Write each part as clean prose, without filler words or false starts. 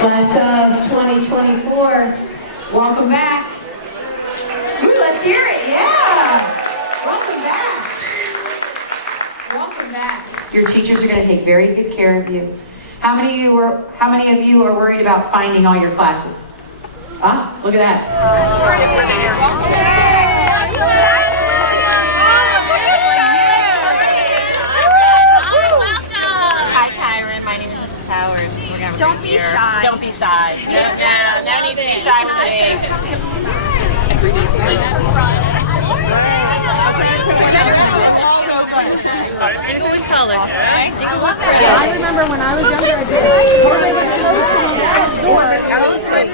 Class of 2024, welcome back. Ooh, let's hear it, yeah! Welcome back. Welcome back. Your teachers are going to take very good care of you. How many of you are worried about finding all your classes? Huh? Look at that. Don't be shy. Don't be shy. No need to be shy today. Inglewood colors. Inglewood colors. I remember when I was younger, I did.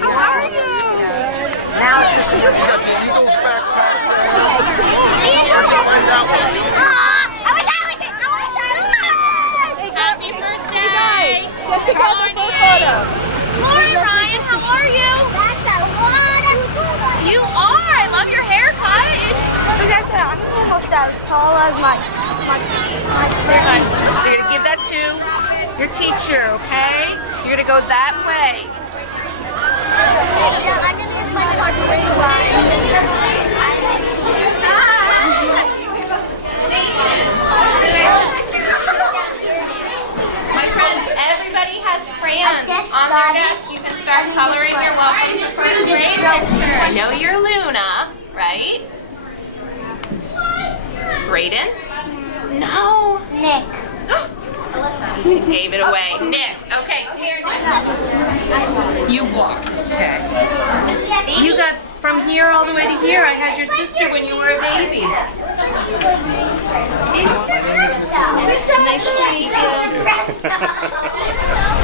How are you? Now it's just Happy birthday! get together for a photo. Morning, Ryan. How are you? That's a lot of school. You are. I love your haircut. So guys, I'm almost as tall as my So you're gonna give that to your teacher, okay? You're gonna go that way. underneath my My friends, everybody has crayons on their desk. You can start coloring your welcome to first grade picture. I know you're Luna, right? Brayden? No. Nick. Gave it away. Nick. Okay, come here, Nick. You walk. Okay. You got from here all the way to here. I had your sister when you were a baby. Nice to meet you.